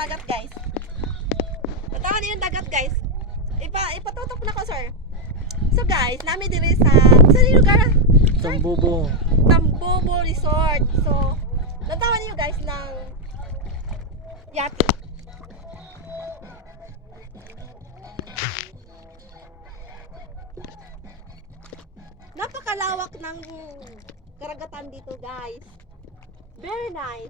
dagat, guys. Natawan niyo yung dagat, guys. Ipatutok na ko, sir. So, guys, nami diri sa... Saan yung lugar? Sir? Tambubo. Tambubo Resort. So, natawan niyo, guys, ng yate. Napakalawak ng karagatan dito, guys. Very nice.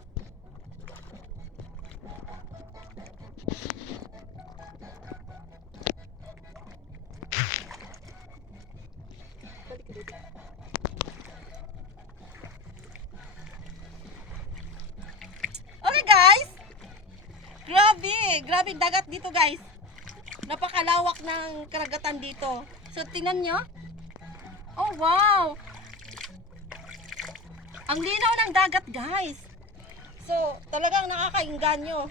Balik ka dito. Okay, guys. Grabe dagat dito, guys. Napakalawak ng karagatan dito. So, tingnan nyo. Oh, wow! Ang linaw ng dagat, guys. So, talagang nakakainganyo.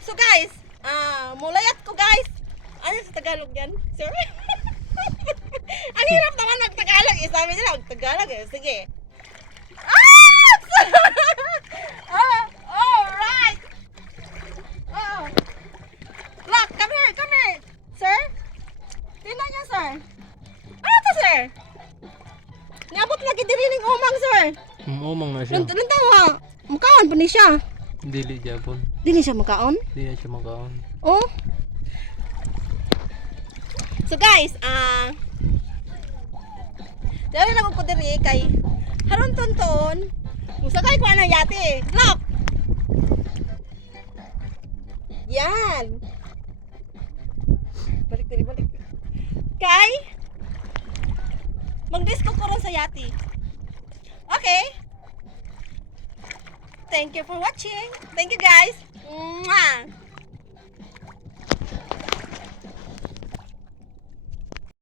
So, guys, mulayat ko, guys. Ano sa Tagalog yan, sir? Ang hirap naman mag-Tagalog. Sabi nila, mag-Tagalog eh. Sige. Alright! Oh. Look, come here. Sir? Tingnan niya, sir. Ano to, sir? Niabot lagi diri ning umang, sir. Umang na siya. Lang tawa. Makaon pa ni siya. Dili Japon. Dili siya makaon? Dili siya makaon. Oh. So guys, dali lang ko diri kay haron tonton. Musakay ko ana yate. Look. Yan. Balik. Kay mag-disco ko rin sa yate. Okay. Thank you for watching. Thank you, guys. Mwah!